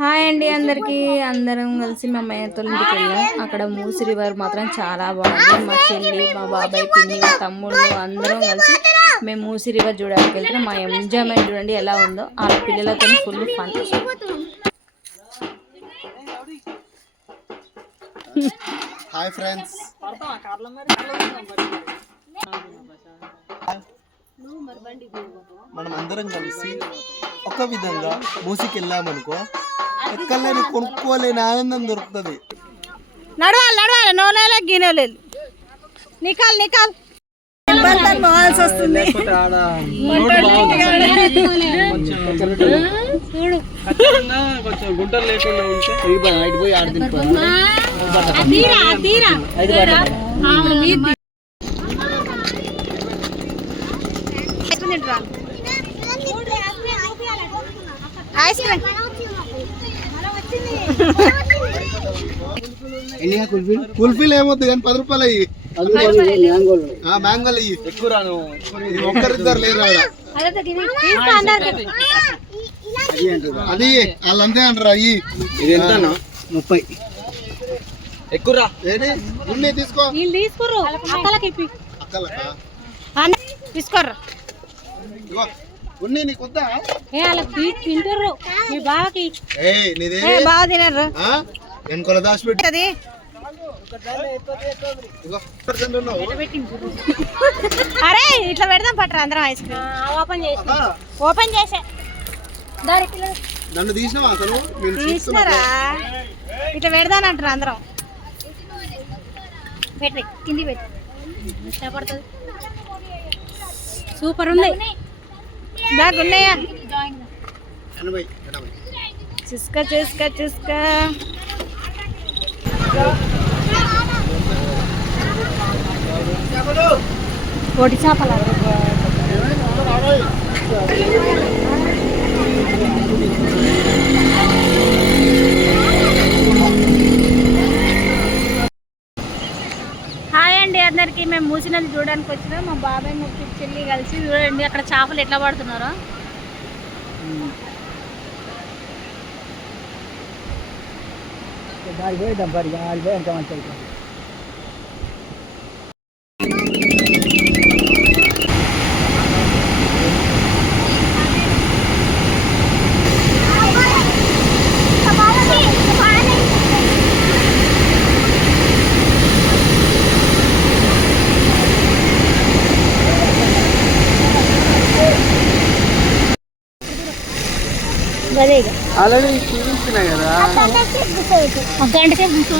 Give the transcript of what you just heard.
Hi అండి అందరికి. అందరం కలిసి మా మేతల ఇంటికి వెళ్ళాం. అక్కడ మూసి రివర్ మాత్రం చాలా బాగుంది. మా చెల్లి మా బాబాయ్ పిన్ని మా తమ్ముళ్ళు అందరం కలిసి మేము మూసి రివర్ చూడడానికి వెళ్తున్నాం. మా ఎంజాయ్మెంట్ చూడండి ఎలా ఉందో. ఆ పిల్లలతో ఫుల్ ఫన్. Hi friends. మనం అందరం కలిసి ఒక విధంగా మూసికి వెళ్ళామనుకో ఎక్కడలేని కొనుక్కోలేని ఆనందం దొరుకుతుంది. నడవాలి నడవాలి. నోలేలే గినెలేదు నికాల్ నికాల్. ఇబ్బంది పోవాల్సి వస్తుంది. కొంచెం గుంటలు లేకుండా ఉంటే తీరా తీరా. Ice cream. కుల్ఫీలు? ఏమొద్దు కానీ పది రూపాయలు అయ్యి. మ్యాంగోలు అయ్యి. ఎక్కువ రాను. ఒక్కరిద్దరు లేరు అది వాళ్ళంతే అంటారు అయ్యి. ఇది ఎంత ముప్పై. ఎక్కువ రా. ఏంటి తీసుకో. వీళ్ళు తీసుకుర్రు. అక్కలకి ఇప్పి. అక్కలకా? అన్న తీసుకోర్రు. ఉన్ని నీకు వద్దా? ఏ వాళ్ళకి తీ- తింటుర్రు. మీ బావకి. ఏ నీదే ఏ బావ తినరు ఆ? ఉన్నావు. అరే ఇట్లా పెడదాం పట్టరా అందరం ఐస్ క్రీమ్. ఓపెన్ చేసి. ఆ, ఓపెన్ చేసే. నన్ను తీసినావా అసలు తీసినారా? ఇట్లా పెడదానంటారు అందరం. పెట్టి కింది పెట్టి. ఇష్టపడుతుంది. సూపర్ ఉంది. ఎనభై చూసుక చూసుక చూసుక. కోటి చేపల హాయ్ అండి అందరికి. మేము మూసినది చూడడానికి వచ్చినాం. మా బాబాయ్ ముక్కి చెల్లి కలిసి చూడండి అక్కడ చేపలు ఎట్లా పడుతున్నారో. ఆల్రెడీ చూపించిన కదా. ఒక గంట సేపు కూర్చో.